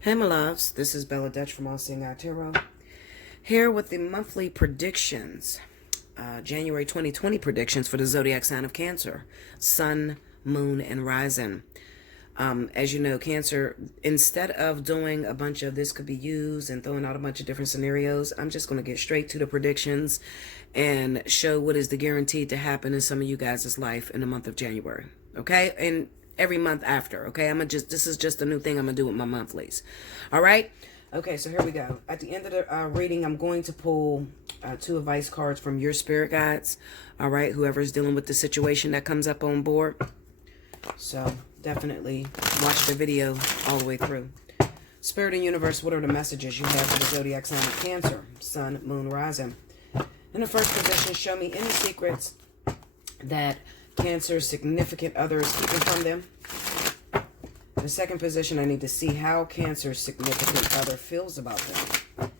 Hey my loves, this is Bella Dutch from Allseeingeyetarot, here with the monthly predictions, January 2020 predictions for the zodiac sign of Cancer, Sun, Moon, and Rising. As you know, Cancer, instead of doing a bunch of this could be used and throwing out a bunch of different scenarios, I'm just going to get straight to the predictions and show what is the guaranteed to happen in some of you guys' life in the month of January. Okay? And every month after. Okay? This is just a new thing I'm going to do with my monthlies. All right? Okay, so here we go. At the end of the reading, I'm going to pull 2 advice cards from your spirit guides. All right? Whoever is dealing with the situation that comes up on board. So definitely watch the video all the way through. Spirit and universe, what are the messages you have for the zodiac sign of Cancer, Sun, Moon, Rising? In the first position, show me any secrets that Cancer's significant other is keeping from them. In the second position, I need to see how Cancer's significant other feels about them.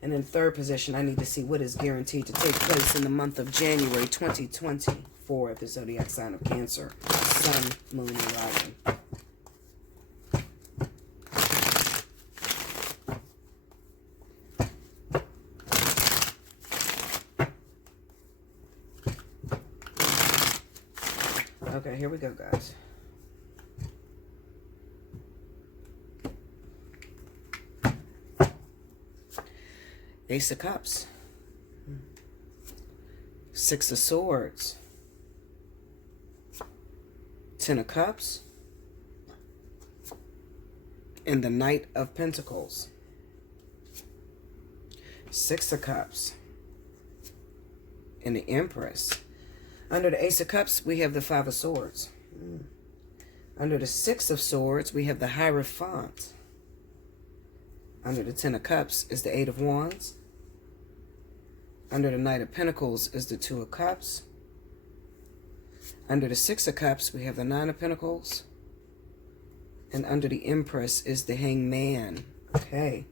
And in third position, I need to see what is guaranteed to take place in the month of January 2020 for the zodiac sign of Cancer, Sun, Moon, and Rising. Okay, here we go, guys. Ace of Cups. 6 of Swords. 10 of Cups. And the Knight of Pentacles. 6 of Cups. And the Empress. Under the Ace of Cups, we have the 5 of Swords. Under the 6 of Swords, we have the Hierophant. Under the 10 of Cups is the 8 of Wands. Under the Knight of Pentacles is the 2 of Cups. Under the 6 of Cups, we have the 9 of Pentacles. And under the Empress is the Hangman. Okay.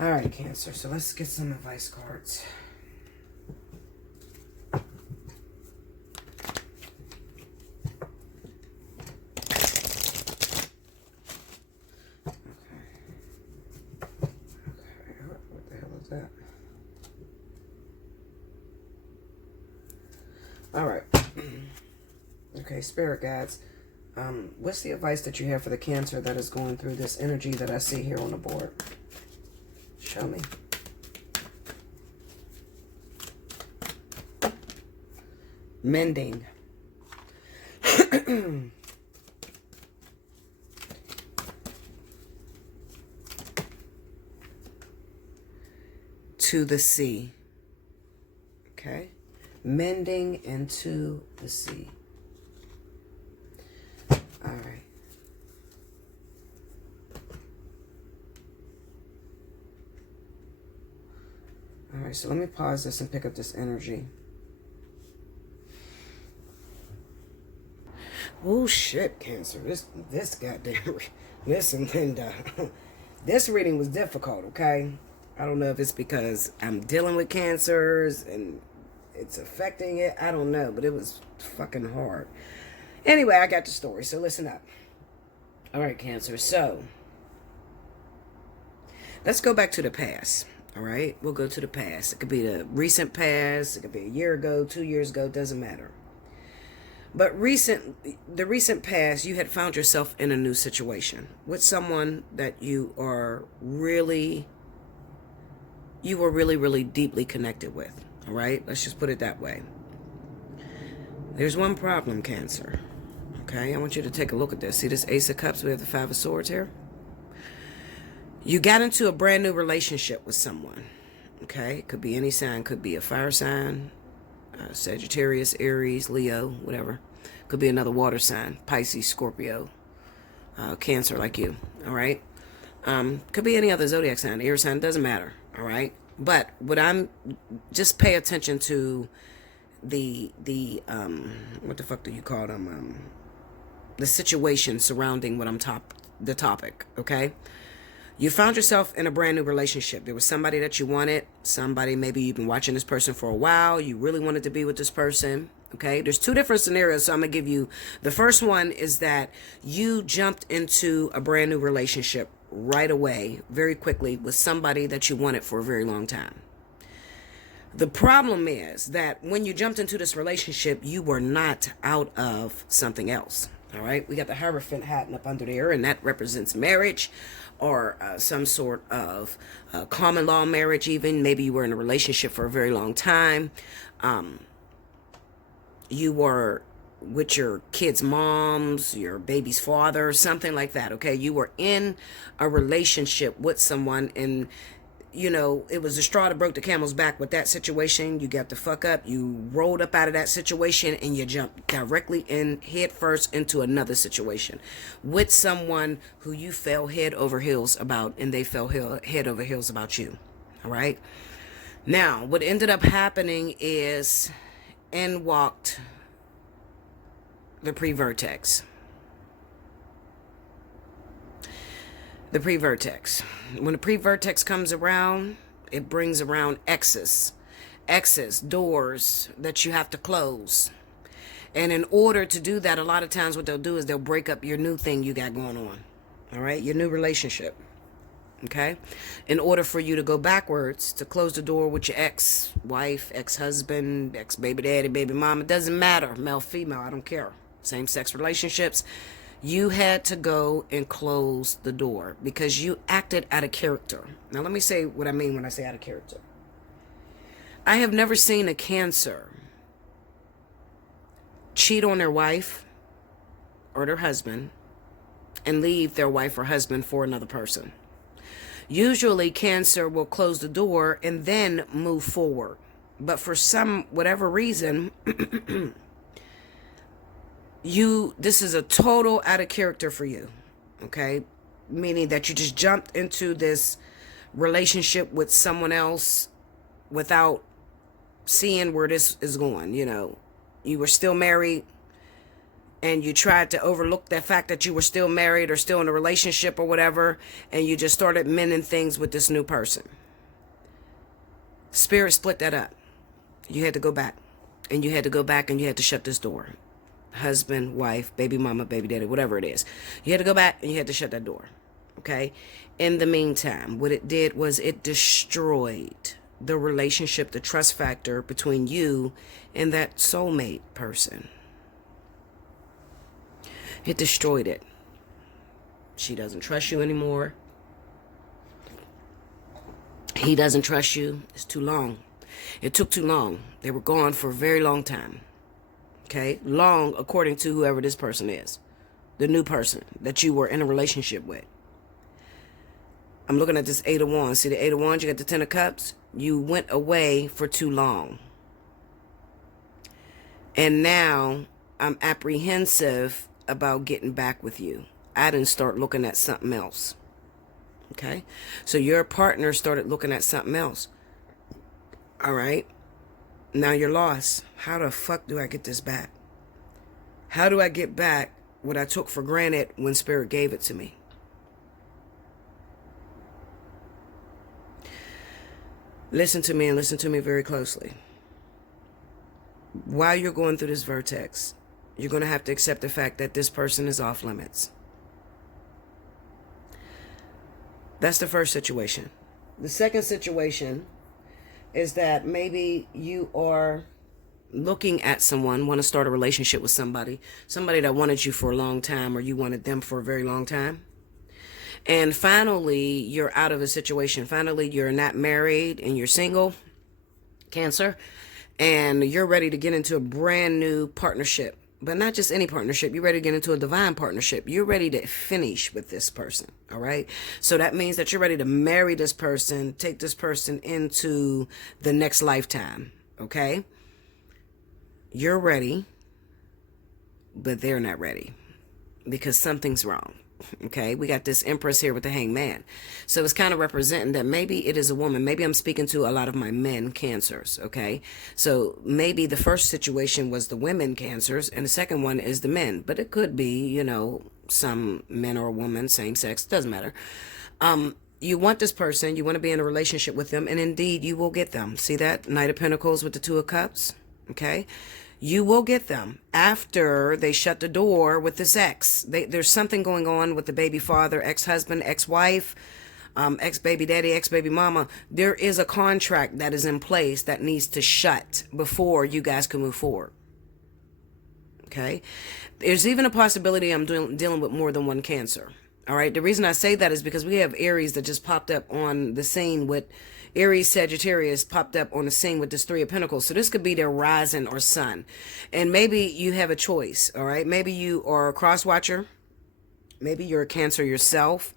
All right, Cancer. So let's get some advice cards. All right. Okay, spirit guides. What's the advice that you have for the Cancer that is going through this energy that I see here on the board? Show me. Mending. To the sea. Okay. Mending into the sea. All right. All right, so let me pause this and pick up this energy. Oh shit, Cancer. This goddamn listen, Linda. This reading was difficult, okay? I don't know if it's because I'm dealing with cancers and it's affecting it. I don't know, but it was fucking hard. Anyway, I got the story, so listen up. All right, Cancer. So let's go back to the past. All right, we'll go to the past. It could be the recent past. It could be a year ago, 2 years ago. Doesn't matter. But the recent past, you had found yourself in a new situation with someone that you were really deeply connected with. All right, let's just put it that way. There's one problem, Cancer. Okay, I want you to take a look at this. See this Ace of Cups? We have the 5 of Swords here. You got into a brand new relationship with someone. Okay, it could be any sign. Could be a fire sign, Sagittarius, Aries, Leo, whatever. Could be another water sign, Pisces, Scorpio, Cancer like you. All right. Could be any other zodiac sign, air sign, doesn't matter. All right. But what I'm just pay attention to the what the fuck do you call them? The situation surrounding what the topic, okay? You found yourself in a brand new relationship. There was somebody that you wanted, somebody maybe you've been watching this person for a while, you really wanted to be with this person, okay? There's 2 different scenarios, so I'm going to give you, the first one is that you jumped into a brand new relationship right away, very quickly, with somebody that you wanted for a very long time. The problem is that when you jumped into this relationship, you were not out of something else. All right. We got the Hierophant hat up under there, and that represents marriage, or some sort of common law marriage, even. Maybe you were in a relationship for a very long time. You were with your kid's moms, your baby's father, something like that. Okay. You were in a relationship with someone, and it was the straw that broke the camel's back with that situation. You got the fuck up. You rolled up out of that situation, and you jumped directly in head first into another situation with someone who you fell head over heels about, and they fell head over heels about you. All right. Now, what ended up happening is in walked the pre-vertex. The pre-vertex. When the pre-vertex comes around, it brings around X's, doors that you have to close. And in order to do that, a lot of times what they'll do is they'll break up your new thing you got going on. All right, your new relationship. Okay, in order for you to go backwards, to close the door with your ex-wife, ex-husband, ex-baby daddy, baby mama, it doesn't matter, male, female, I don't care. Same-sex relationships. You had to go and close the door because you acted out of character. Now, let me say what I mean when I say out of character. I have never seen a Cancer cheat on their wife or their husband and leave their wife or husband for another person. Usually, Cancer will close the door and then move forward. But for whatever reason, this is a total out of character for you, okay? Meaning that you just jumped into this relationship with someone else without seeing where this is going. You were still married, and you tried to overlook the fact that you were still married or still in a relationship or whatever, and you just started mending things with this new person. Spirit split that up. You had to go back, and you had to go back, and you had to shut this door. Husband, wife, baby mama, baby daddy, whatever it is. You had to go back and you had to shut that door. Okay? In the meantime, what it did was it destroyed the relationship, the trust factor between you and that soulmate person. It destroyed it. She doesn't trust you anymore. He doesn't trust you. It's too long. It took too long. They were gone for a very long time. Okay, long according to whoever this person is, the new person that you were in a relationship with. I'm looking at this 8 of Wands. See the 8 of Wands, you got the 10 of Cups. You went away for too long. And now I'm apprehensive about getting back with you. I didn't start looking at something else. Okay, so your partner started looking at something else. All right. Now you're lost. How the fuck do I get this back? How do I get back what I took for granted when Spirit gave it to me? Listen to me, and listen to me very closely. While you're going through this vertex, you're going to have to accept the fact that this person is off limits. That's the first situation. The second situation is that maybe you are looking at someone, want to start a relationship with somebody that wanted you for a long time, or you wanted them for a very long time. And finally, you're out of a situation. Finally, you're not married and you're single, Cancer, and you're ready to get into a brand new partnership. But not just any partnership. You're ready to get into a divine partnership. You're ready to finish with this person. All right. So that means that you're ready to marry this person, take this person into the next lifetime. Okay. You're ready, but they're not ready because something's wrong. Okay, we got this Empress here with the Hangman. So it's kind of representing that maybe it is a woman. Maybe I'm speaking to a lot of my men Cancers. Okay, so maybe the first situation was the women Cancers and the second one is the men. But it could be, some men or a woman, same sex, doesn't matter. You want this person, you want to be in a relationship with them, and indeed you will get them. See that? Knight of Pentacles with the Two of Cups. Okay, You will get them after they shut the door with this ex. There's something going on with the baby father, ex-husband, ex-wife, ex-baby daddy, ex-baby mama. There is a contract that is in place that needs to shut before you guys can move forward. Okay? There's even a possibility I'm dealing with more than one Cancer. All right? The reason I say that is because we have Aries that just popped up on the scene with Aries, Sagittarius popped up on the scene with this Three of Pentacles. So this could be their rising or sun. And maybe you have a choice, all right? Maybe you are a cross watcher. Maybe you're a Cancer yourself.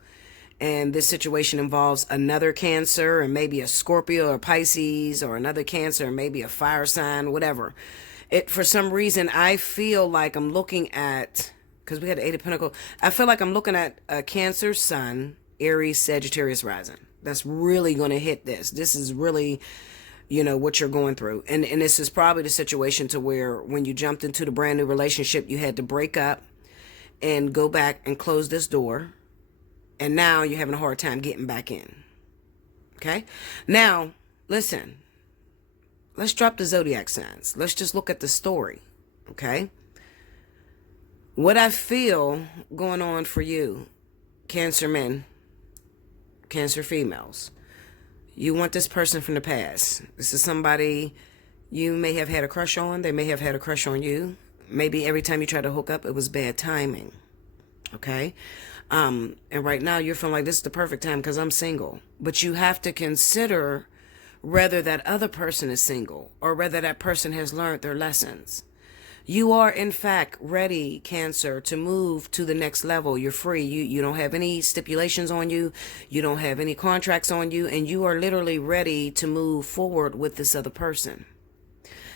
And this situation involves another Cancer and maybe a Scorpio or Pisces or another Cancer and maybe a fire sign, whatever. For some reason, I feel like I'm looking at, because we had the Eight of Pentacles, I feel like I'm looking at a Cancer sun, Aries, Sagittarius rising. That's really going to hit this. This is really, what you're going through. And this is probably the situation to where when you jumped into the brand new relationship, you had to break up and go back and close this door. And now you're having a hard time getting back in. Okay? Now, listen. Let's drop the zodiac signs. Let's just look at the story. Okay? What I feel going on for you, Cancer men, Cancer females, you want this person from the past. This is somebody you may have had a crush on. They may have had a crush on you. Maybe every time you try to hook up, it was bad timing. Okay? And right now you're feeling like this is the perfect time because I'm single. But you have to consider whether that other person is single or whether that person has learned their lessons. You are, in fact, ready, Cancer, to move to the next level. You're free. You don't have any stipulations on you. You don't have any contracts on you. And you are literally ready to move forward with this other person.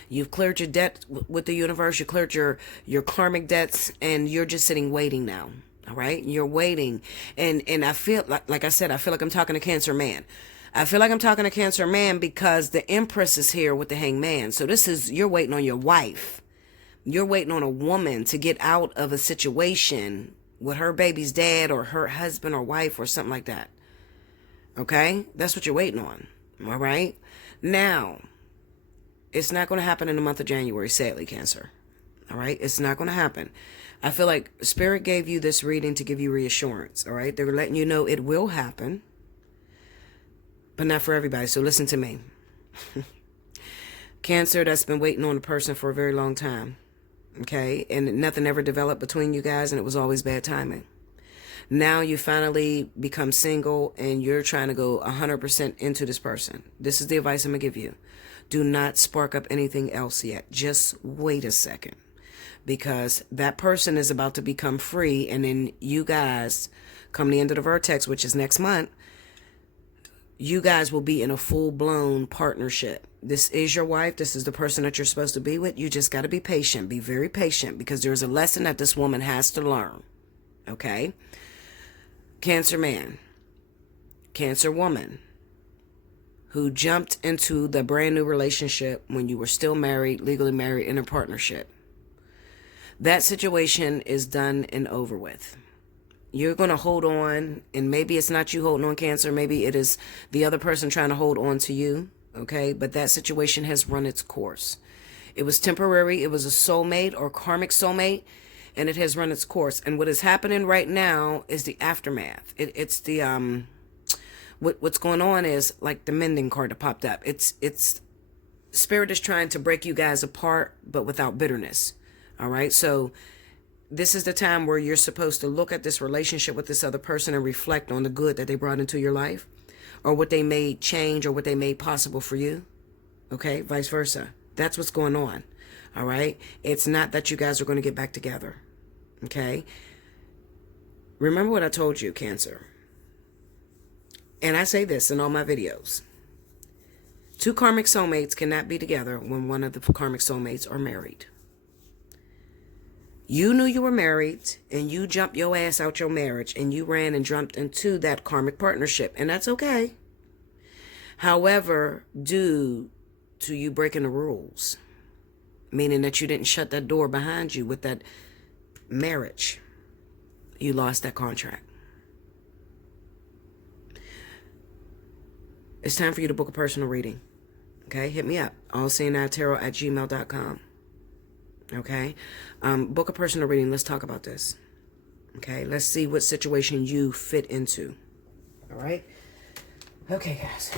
You've cleared your debt with the universe. You cleared your karmic debts. And you're just sitting waiting now. All right? You're waiting. And I feel, like I said, I feel like I'm talking to Cancer man. I feel like I'm talking to Cancer man because the Empress is here with the Hangman. So you're waiting on your wife. You're waiting on a woman to get out of a situation with her baby's dad or her husband or wife or something like that. Okay? That's what you're waiting on. All right? Now, it's not going to happen in the month of January, sadly, Cancer. All right? It's not going to happen. I feel like Spirit gave you this reading to give you reassurance. All right? They're letting you know it will happen, but not for everybody. So listen to me. Cancer that's been waiting on a person for a very long time. Okay? And nothing ever developed between you guys, and it was always bad timing. Now you finally become single, and you're trying to go 100% into this person. This is the advice I'm going to give you. Do not spark up anything else yet. Just wait a second. Because that person is about to become free, and then you guys, come the end of the vertex, which is next month, you guys will be in a full-blown partnership. This is your wife. This is the person that you're supposed to be with. You just got to be patient. Be very patient, because there's a lesson that this woman has to learn. Okay? Cancer man, Cancer woman, who jumped into the brand new relationship when you were still married, legally married, in a partnership. That situation is done and over with. You're going to hold on, and maybe it's not you holding on, Cancer. Maybe it is the other person trying to hold on to you. Okay? But that situation has run its course. It was temporary. It was a soulmate or karmic soulmate, and it has run its course. And what is happening right now is the aftermath. It's the, what's going on is like the mending card that popped up. It's Spirit is trying to break you guys apart, but without bitterness. All right? So this is the time where you're supposed to look at this relationship with this other person and reflect on the good that they brought into your life, or what they made change, or what they made possible for you. Okay? Vice versa. That's what's going on. All right? It's not that you guys are going to get back together. Okay? Remember what I told you, Cancer. And I say this in all my videos. Two karmic soulmates cannot be together when one of the karmic soulmates are married. You knew you were married, and you jumped your ass out your marriage, and you ran and jumped into that karmic partnership, and that's okay. However, due to you breaking the rules, meaning that you didn't shut that door behind you with that marriage, you lost that contract. It's time for you to book a personal reading. Okay? Hit me up. Allseeingeyetarot@gmail.com. Okay? Book a personal reading. Let's talk about this. Okay? Let's see what situation you fit into. All right? Okay, guys.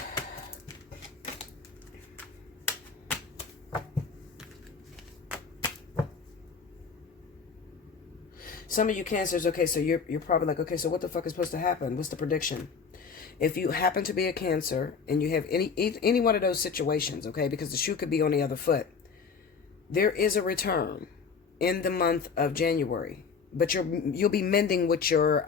Some of you Cancers, okay, so you're probably like, okay, so what the fuck is supposed to happen? What's the prediction? If you happen to be a Cancer and you have any one of those situations, okay, because the shoe could be on the other foot, there is a return in the month of January, but you'll be mending with your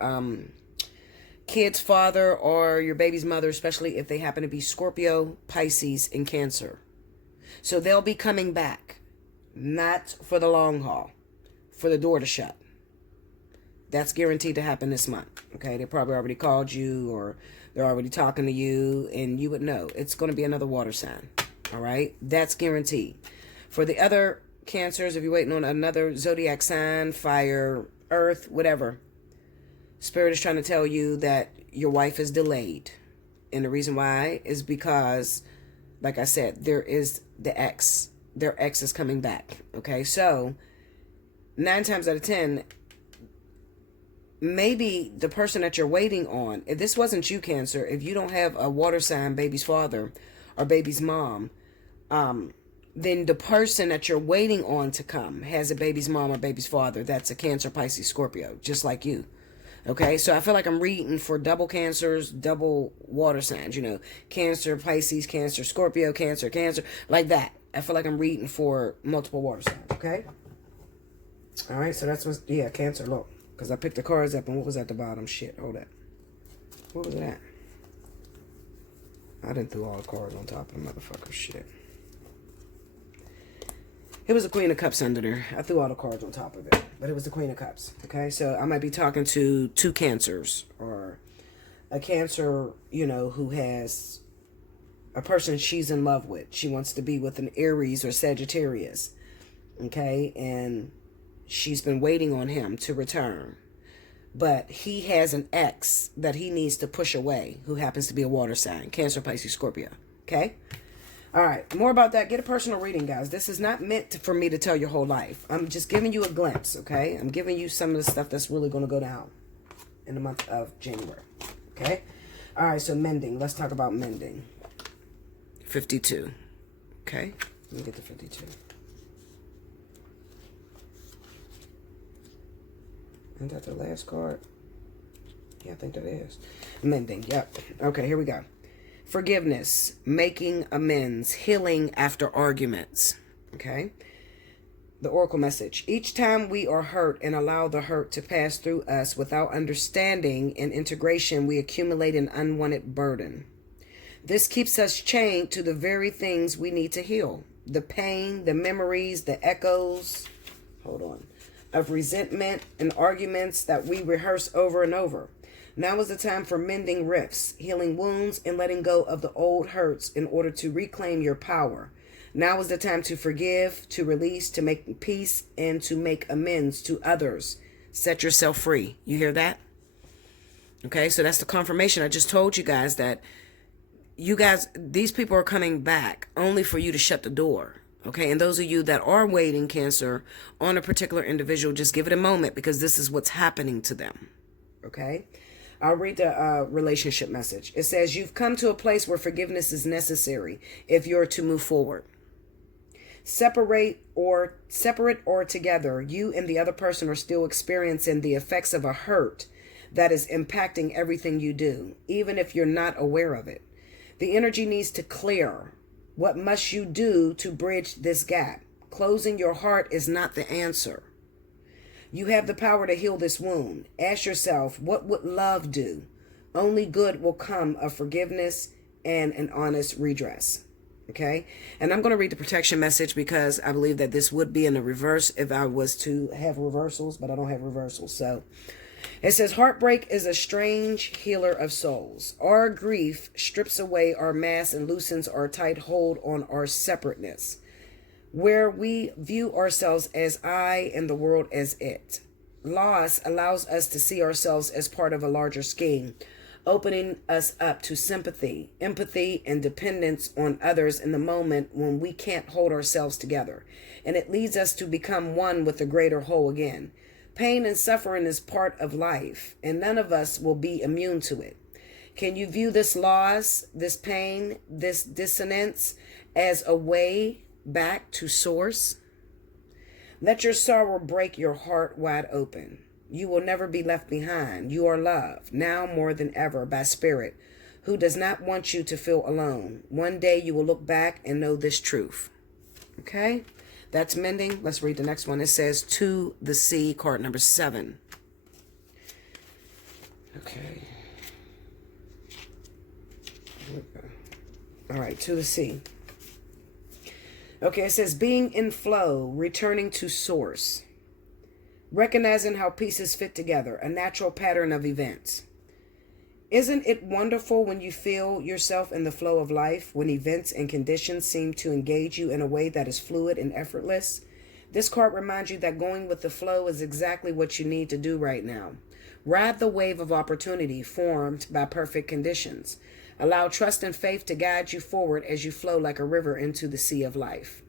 kid's father or your baby's mother, especially if they happen to be Scorpio, Pisces, and Cancer. So they'll be coming back, not for the long haul, for the door to shut. That's guaranteed to happen this month. Okay, they probably already called you or they're already talking to you, and you would know it's going to be another water sign. All right, that's guaranteed. For the other Cancers, if you're waiting on another zodiac sign, fire, earth, whatever, Spirit is trying to tell you that your wife is delayed. And the reason why is because, like I said, there is the ex. Their ex is coming back. Okay, so 9 times out of 10, maybe the person that you're waiting on, if this wasn't you, Cancer, if you don't have a water sign, baby's father or baby's mom, then the person that you're waiting on to come has a baby's mom or baby's father that's a Cancer, Pisces, Scorpio, just like you. Okay, so I feel like I'm reading for double Cancers, double water signs, you know, Cancer, Pisces, Cancer, Scorpio, Cancer, Cancer, like that. I feel like I'm reading for multiple water signs, okay? All right, so that's what's, yeah, Cancer, look. Because I picked the cards up, and what was at the bottom? Shit, hold that. What was that? I didn't throw all the cards on top of the motherfucker. Shit. It was the Queen of Cups under there. I threw all the cards on top of it. But it was the Queen of Cups. Okay, so I might be talking to 2 Cancers. Or a Cancer, you know, who has a person she's in love with. She wants to be with an Aries or Sagittarius. Okay, and she's been waiting on him to return. But he has an ex that he needs to push away, who happens to be a water sign. Cancer, Pisces, Scorpio. Okay? All right. More about that. Get a personal reading, guys. This is not meant for me to tell your whole life. I'm just giving you a glimpse, okay? I'm giving you some of the stuff that's really going to go down in the month of January. Okay? All right. So mending. Let's talk about mending. 52. Okay? Let me get to 52. Isn't that the last card? Yeah, I think that is. Mending, yep. Okay, here we go. Forgiveness, making amends, healing after arguments. Okay? The oracle message. Each time we are hurt and allow the hurt to pass through us without understanding and integration, we accumulate an unwanted burden. This keeps us chained to the very things we need to heal. The pain, the memories, the echoes. Hold on. Of resentment and arguments that we rehearse over and over. Now is the time for mending rifts, healing wounds, and letting go of the old hurts in order to reclaim your power. Now is the time to forgive, to release, to make peace, and to make amends to others. Set yourself free. You hear that? Okay, so that's the confirmation. I just told you guys that you guys, these people are coming back only for you to shut the door. Okay, and those of you that are waiting, Cancer, on a particular individual, just give it a moment because this is what's happening to them. Okay, I'll read the relationship message. It says, you've come to a place where forgiveness is necessary if you're to move forward. Separate or together, you and the other person are still experiencing the effects of a hurt that is impacting everything you do, even if you're not aware of it. The energy needs to clear. What must you do to bridge this gap? Closing your heart is not the answer. You have the power to heal this wound. Ask yourself, what would love do? Only good will come of forgiveness and an honest redress. Okay? And I'm going to read the protection message because I believe that this would be in the reverse if I was to have reversals, but I don't have reversals. So it says, heartbreak is a strange healer of souls. Our grief strips away our mask and loosens our tight hold on our separateness, where we view ourselves as I and the world as it. Loss allows us to see ourselves as part of a larger scheme, opening us up to sympathy, empathy, and dependence on others in the moment when we can't hold ourselves together. And it leads us to become one with the greater whole again. Pain and suffering is part of life, and none of us will be immune to it. Can you view this loss, this pain, this dissonance as a way back to source? Let your sorrow break your heart wide open. You will never be left behind. You are loved, now more than ever, by Spirit, who does not want you to feel alone. One day you will look back and know this truth. Okay? That's mending. Let's read the next one. It says, To the Sea, card number 7. Okay. All right, to the sea. Okay, it says, being in flow, returning to source. Recognizing how pieces fit together, a natural pattern of events. Isn't it wonderful when you feel yourself in the flow of life, when events and conditions seem to engage you in a way that is fluid and effortless? This card reminds you that going with the flow is exactly what you need to do right now. Ride the wave of opportunity formed by perfect conditions. Allow trust and faith to guide you forward as you flow like a river into the sea of life.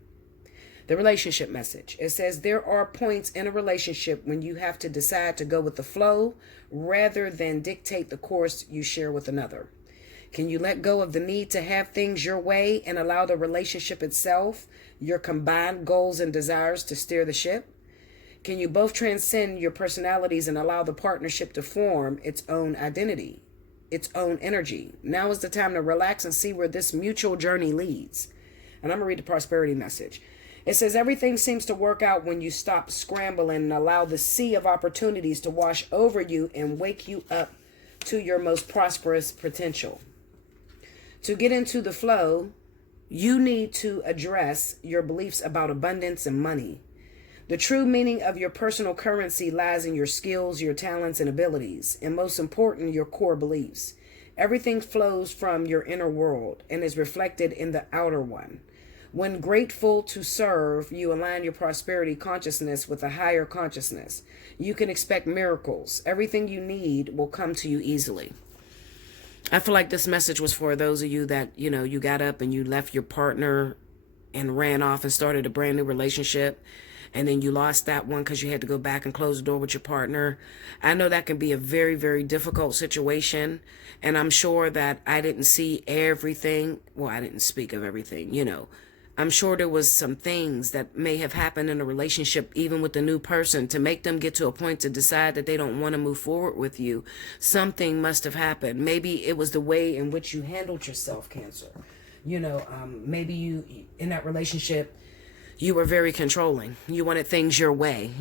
The relationship message. It says there are points in a relationship when you have to decide to go with the flow rather than dictate the course you share with another. Can you let go of the need to have things your way and allow the relationship itself, your combined goals and desires, to steer the ship? Can you both transcend your personalities and allow the partnership to form its own identity, its own energy? Now is the time to relax and see where this mutual journey leads. And I'm going to read the prosperity message. It says everything seems to work out when you stop scrambling and allow the sea of opportunities to wash over you and wake you up to your most prosperous potential. To get into the flow, you need to address your beliefs about abundance and money. The true meaning of your personal currency lies in your skills, your talents, and abilities, and most important, your core beliefs. Everything flows from your inner world and is reflected in the outer one. When grateful to serve, you align your prosperity consciousness with a higher consciousness. You can expect miracles. Everything you need will come to you easily. I feel like this message was for those of you that, you got up and you left your partner and ran off and started a brand new relationship. And then you lost that one because you had to go back and close the door with your partner. I know that can be a very, very difficult situation. And I'm sure that I didn't see everything. Well, I didn't speak of everything, I'm sure there was some things that may have happened in a relationship, even with the new person, to make them get to a point to decide that they don't want to move forward with you. Something must have happened. Maybe it was the way in which you handled yourself, Cancer. Maybe you, in that relationship, you were very controlling. You wanted things your way,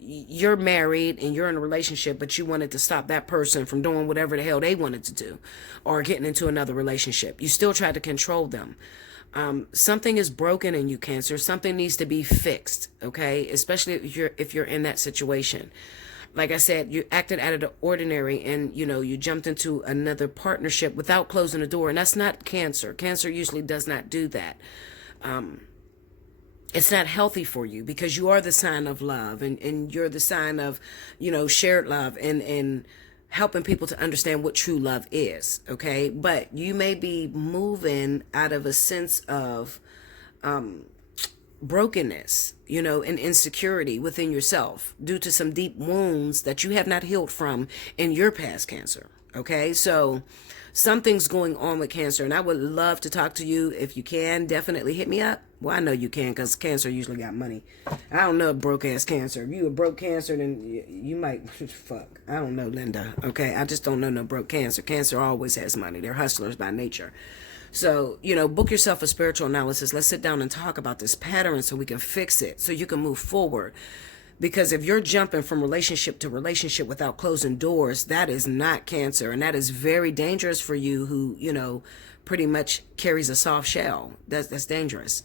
You're married and you're in a relationship, but you wanted to stop that person from doing whatever the hell they wanted to do or getting into another relationship. You still tried to control them. Something is broken in you, Cancer. Something needs to be fixed, okay? Especially if you're in that situation. Like I said, you acted out of the ordinary and, you jumped into another partnership without closing the door. And that's not Cancer. Cancer usually does not do that. It's not healthy for you because you are the sign of love and you're the sign of, shared love and helping people to understand what true love is, okay? But you may be moving out of a sense of brokenness, and insecurity within yourself due to some deep wounds that you have not healed from in your past, Cancer, okay? So something's going on with Cancer, and I would love to talk to you. If you can, definitely hit me up. Well, I know you can because Cancer usually got money. I don't know broke-ass Cancer. If you a broke Cancer, then you might, fuck. I don't know, Linda, okay? I just don't know no broke Cancer. Cancer always has money. They're hustlers by nature. So, book yourself a spiritual analysis. Let's sit down and talk about this pattern so we can fix it, so you can move forward. Because if you're jumping from relationship to relationship without closing doors, that is not Cancer. And that is very dangerous for you who, pretty much carries a soft shell. That's dangerous.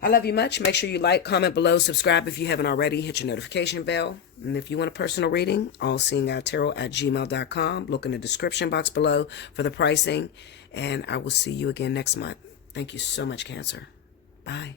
I love you much. Make sure you like, comment below, subscribe if you haven't already, hit your notification bell. And if you want a personal reading, allseeingeyetarot@gmail.com. Look in the description box below for the pricing. And I will see you again next month. Thank you so much, Cancer. Bye.